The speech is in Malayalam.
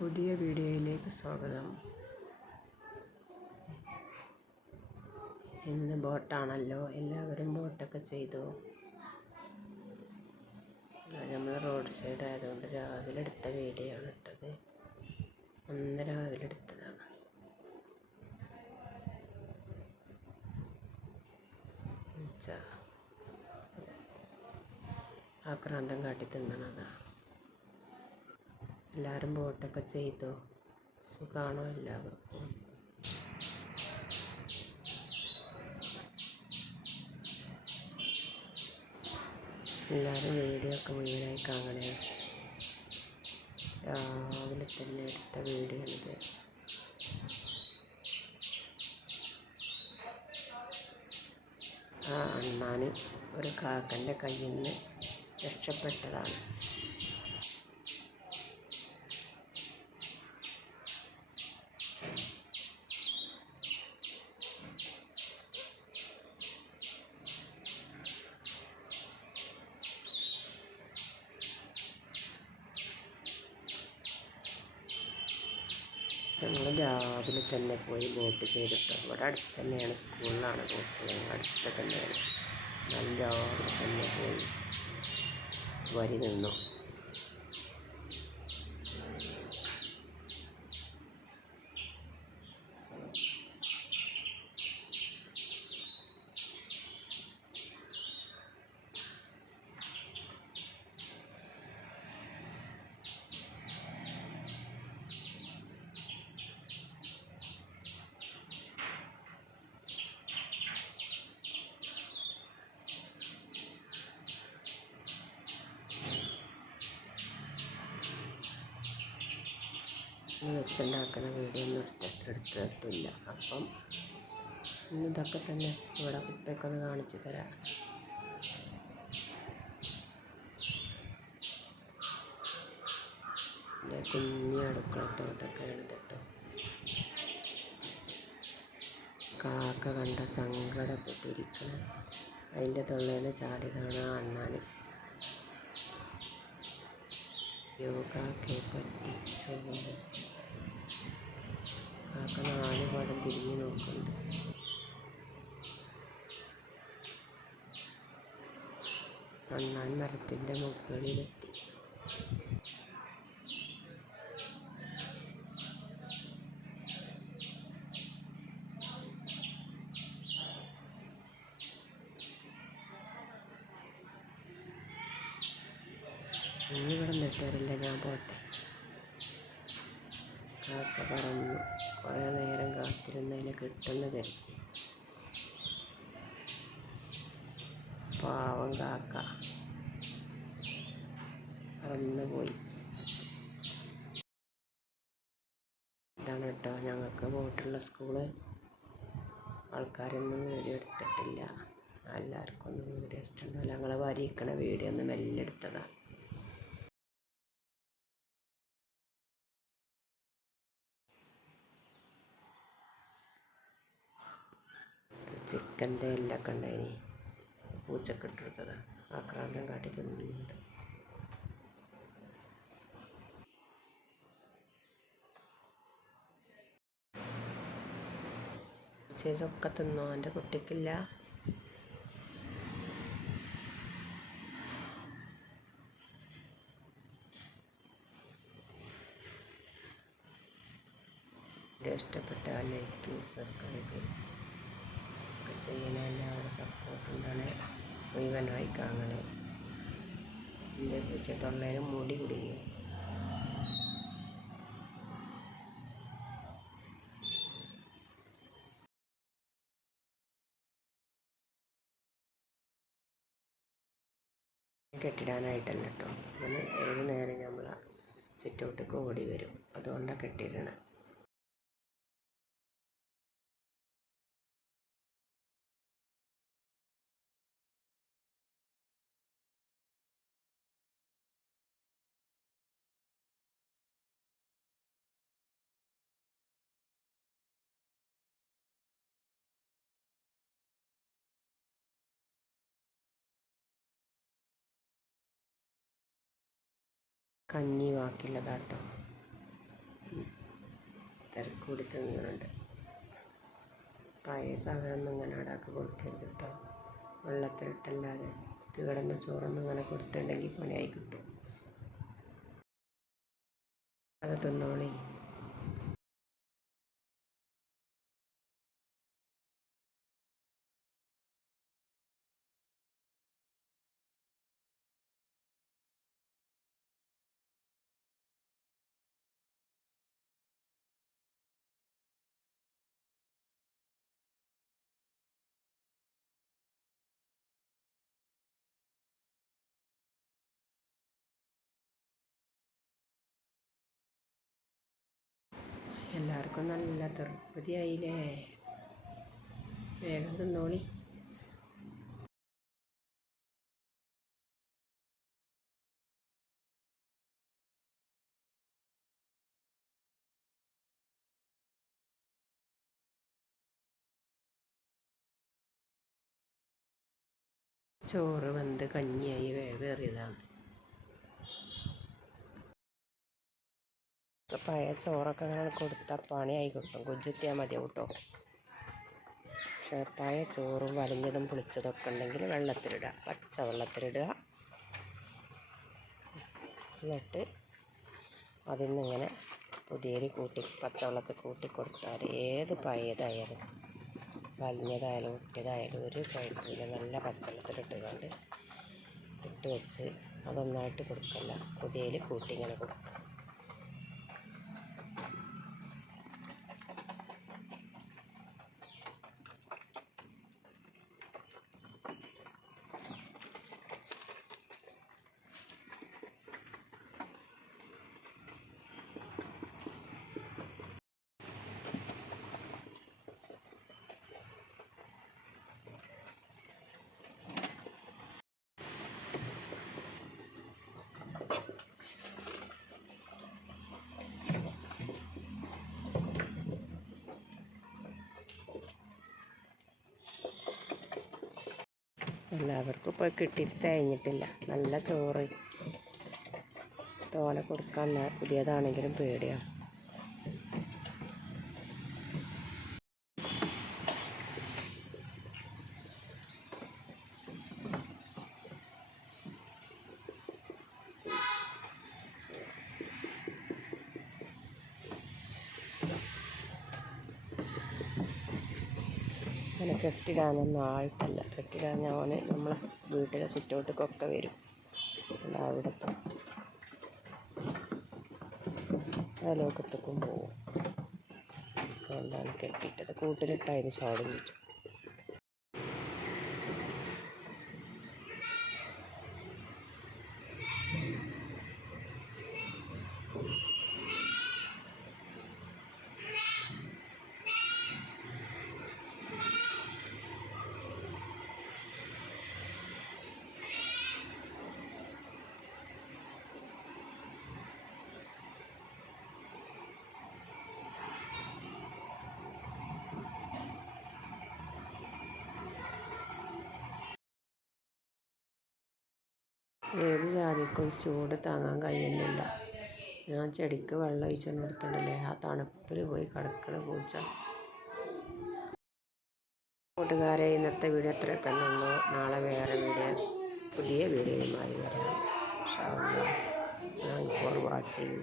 പുതിയ വീഡിയോയിലേക്ക് സ്വാഗതം. ഇന്ന് ബോട്ടാണല്ലോ, എല്ലാവരും ബോട്ടൊക്കെ ചെയ്തു. നമ്മൾ റോഡ് സൈഡ് ആയതുകൊണ്ട് രാവിലെ എടുത്ത വീഡിയോ ആണ് ഇട്ടത്. അന്ന് രാവിലെ എടുത്തതാണ്. ആക്രാന്തം കാട്ടി തിന്നണതാ. എല്ലാവരും ബോട്ടൊക്കെ ചെയ്തു. സുഖാണോ എല്ലാവർക്കും? എല്ലാവരും വീഡിയോ ഒക്കെ മുഴുവനായി കാണണേ. രാവിലെ തന്നെ എടുത്ത വീഡിയോ ആണിത്. അണ്ണാൻ ഒരു കാക്കൻ്റെ കയ്യിൽ നിന്ന് രക്ഷപ്പെട്ടതാണ്. ഞങ്ങൾ രാവിലെ തന്നെ പോയി ബോട്ട് ചെയ്തിട്ട് ഇവിടെ അടുത്ത് തന്നെയാണ്, സ്കൂളിലാണ് ബോട്ട്, ഞങ്ങൾ അടുത്ത് തന്നെയാണ്. നല്ല രാവിലെ തന്നെ പോയി വരി നിന്നു. വെച്ചുണ്ടാക്കുന്ന വീഡിയോ ഒന്നും എടുത്തിട്ടില്ല. അപ്പം ഇതൊക്കെ തന്നെ ഇവിടെ കുട്ടിയൊക്കെ ഒന്ന് കാണിച്ചു തരാം. കുഞ്ഞി അടുക്കളത്തോട്ടൊക്കെയാണ് കേട്ടോ. കാക്ക കണ്ട സങ്കടപ്പെട്ടിരിക്കണം. അതിൻ്റെ തൊള്ളയിൽ ചാടിയതാണ് അണ്ണാൻ. കാക്കയെ പറ്റിച്ചോ. കാക്ക 4 പാടം തിരിഞ്ഞു നോക്കുന്നുണ്ട്. അണ്ണാൻ മരത്തിൻ്റെ മുകളിലെത്തി. ഇനി ഇവിടെ നിന്നിട്ടാറില്ല, ഞാൻ പോട്ടെ. കാക്ക പറന്നു. കുറേ നേരം കാത്തിരുന്നതിന് കിട്ടുന്ന കരുതി. പാവം കാക്ക പറന്നു പോയി. ഇതാണ് കേട്ടോ ഞങ്ങൾക്ക് ബോട്ടുള്ള സ്കൂള്. ആൾക്കാരൊന്നും വീഡിയോ എടുത്തിട്ടില്ല. എല്ലാവർക്കും ഒന്നും വീഡിയോ ഇഷ്ടമുണ്ടാവില്ല. ഞങ്ങൾ വരിക്കണ വീഡിയോ ഒന്ന് മെല്ലെ എടുത്തതാണ്. ചിക്കൻ്റെ എല്ലൊക്കെ ഉണ്ടായിനി, പൂച്ചക്ക് ഇട്ടെടുത്തതാണ്. ആക്രാന്തം കാട്ടി തിന്നുന്നുണ്ട്. ചേച്ചൊക്കെ തിന്നോ? എൻ്റെ കുട്ടിക്കില്ല. ഇഷ്ടപ്പെട്ടാൽ ലൈക്ക്, സബ്സ്ക്രൈബ് ഒക്കെ ചെയ്യണേ. എല്ലാവരും സപ്പോർട്ട് ഉണ്ടാണ്. മുഴുവനായി കാണണേ. എൻ്റെ പൂച്ച തൊള്ളേലും മൂടി കുടുങ്ങി. കെട്ടിടാനായിട്ടല്ല കേട്ടോ. അങ്ങനെ ഏത് നേരം നമ്മൾ സിറ്റൗട്ടിലേക്ക് ഓടി വരും. അതുകൊണ്ടാണ് കെട്ടിയിടണത്. കഞ്ഞി ബാക്കിയുള്ളതാട്ടോ. തിരക്കൂടി തിന്നുന്നുണ്ട്. പഴയ സാധനമൊന്നും ഇങ്ങനെ അടാക്കി കൊടുക്കരുത് കേട്ടോ. വെള്ളത്തിലിട്ടല്ലാതെ കിടന്ന ചോറൊന്നും ഇങ്ങനെ കൊടുത്തിട്ടുണ്ടെങ്കിൽ പണിയായി കിട്ടും. അത് തിന്നോളി. എല്ലാവർക്കും നല്ല തൃപ്തിയായില്ലേ? വേഗം തിന്നോളി. ചോറ് വെന്ത് കഞ്ഞിയായി വേവേറിയതാണ്. പഴയ ചോറൊക്കെ അങ്ങനെ കൊടുത്താൽ പണിയായി കിട്ടും. കുഞ്ചുത്തിയാൽ മതി കേട്ടോ. പക്ഷേ പഴയ ചോറും വലിഞ്ഞതും പുളിച്ചതൊക്കെ ഉണ്ടെങ്കിൽ വെള്ളത്തിലിടുക, പച്ച വെള്ളത്തിലിടുക. എന്നിട്ട് അതിൽ നിന്നിങ്ങനെ പുതിയരി കൂട്ടി പച്ചവെള്ളത്തിൽ കൂട്ടി കൊടുത്താൽ ഏത് പഴയതായാലും വലിഞ്ഞതായാലും കുട്ടിയതായാലും ഒരു കുഴപ്പമില്ല. നല്ല പച്ചവെള്ളത്തിലിട്ടുകൊണ്ട് ഇട്ട് വെച്ച് അതൊന്നായിട്ട് കൊടുക്കല്ല, പുതിയയിൽ കൂട്ടി ഇങ്ങനെ കൊടുക്കുക. എല്ലാവർക്കും ഇപ്പോൾ കിട്ടിയിട്ട് കഴിഞ്ഞിട്ടില്ല. നല്ല ചോറ് തോനെ കൊടുക്കാൻ പുതിയതാണെങ്കിലും പേടിയാണ്. അങ്ങനെ കെട്ടിടാനൊന്നും ആയിട്ടല്ല. കെട്ടിടാൻ ഞാൻ നമ്മളെ വീട്ടിലെ സിറ്റൗട്ടിക്കൊക്കെ വരും. അവിടുത്തെ അയലോക്കത്തേക്കും പോവും. അതുകൊണ്ടാണ് കെട്ടിയിട്ടത്. കൂട്ടിലിട്ടായത് ചാടും വെച്ചു. ഏത് ജാതിക്കും ചൂട് താങ്ങാൻ കഴിയുന്നില്ല. ഞാൻ ചെടിക്ക് വെള്ളം ഒഴിച്ചു കൊടുത്തിട്ടില്ലേ, ആ തണുപ്പിൽ പോയി കിടക്കണ പൂച്ച. കൂട്ടുകാരെ, ഇന്നത്തെ വീഡിയോ അത്ര തന്നെ ഉള്ളൂ. നാളെ വേറെ പുതിയ വീഡിയോയുമായി വരാം. ഇൻഷാ അല്ലാഹ്. Thanks for watching.